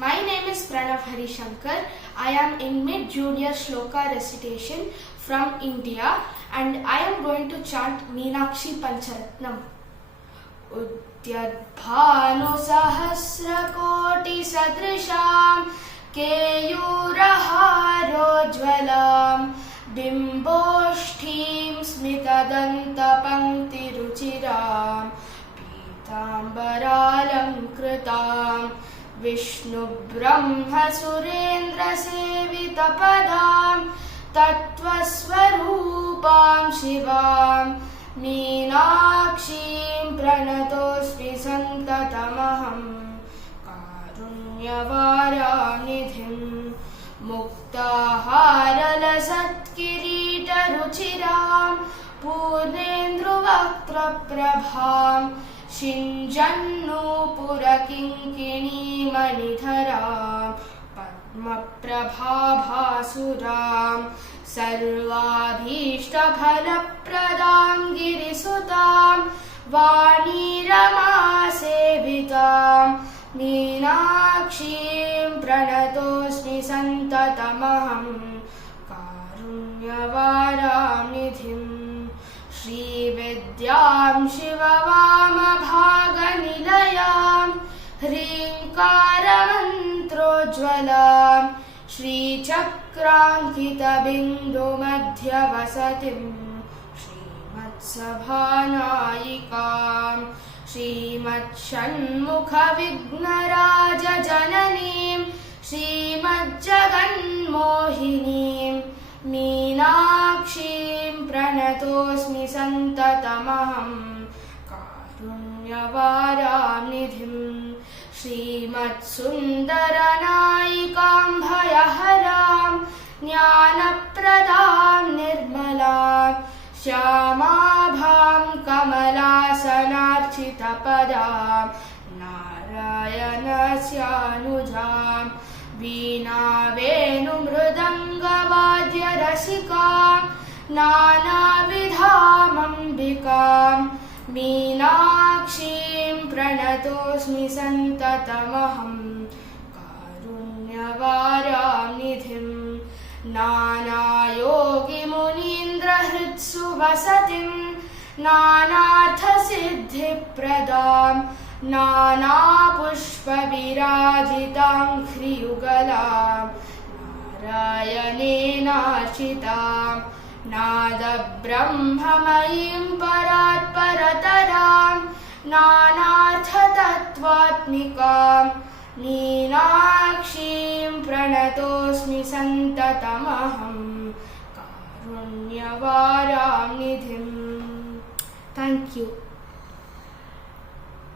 My name is Pranav Harishankar. I am in mid-junior shloka recitation from India and I am going to chant Meenakshi Pancharatnam. Udyadbhanu sahasrakoti sadrisham keyurharojvalam bimboshthim smitadantapangtiruchiram पीताम्बरालंकृतां Vishnu ब्रह्म सुरेन्द्र सेवितपदां तत्त्वस्वरूपां शिवां मीनाक्षीं प्रणतोऽस्मि सन्ततमहं कारुण्यवारानिधिं मुक्ताहारलसत्किरीटरुचिरां पूर्णेन्दुवक्त्रप्रभां शिञ्जन्नूपुरकिङ्किणीमणिधरां पद्मप्रभाभासुरां सर्वाभीष्टफलप्रदां गिरिसुतां वाणीरमासेवितां मीनाक्षीं प्रणतोऽस्मि सन्ततमहं कारुण्यवारानिधिं श्रीविद्यां शिववामभागनिलयां ह्रीङ्कारमन्त्रोज्ज्वलां श्रीचक्राङ्कितबिन्दुमध्यवसतिं श्रीमत्सभानायिकां श्रीमच्छण्मुखविघ्नराजजननीं श्रीमज्जगन्मोहिनीं मीनाक्षीं प्रणतोऽस्मि सन्ततमहं कारुण्यवारानिधिं श्रीमत्सुन्दरनायिकां भयहरां ज्ञानप्रदां निर्मलां श्यामाभां कमलासनार्चितपदां नारायणस्यानुजां वीणावेणुमृदङ्गवाद्यरसिकां नानाविधामम्बिकां मीनाक्षीं प्रणतोऽस्मि सन्ततमहं कारुण्यवारानिधिं नानायोगिमुनीन्द्रहृत्सु वसतिं नानार्थसिद्धिप्रदां नानापुष्पविराजितां ह्रियुगलां नारायणेनार्चितां नादब्रह्ममयीं परात्परतरां नानार्थतत्त्वात्मिकां मीनाक्षीं प्रणतोऽस्मि सन्ततमहं कारुण्यवारानिधिं. Thank you.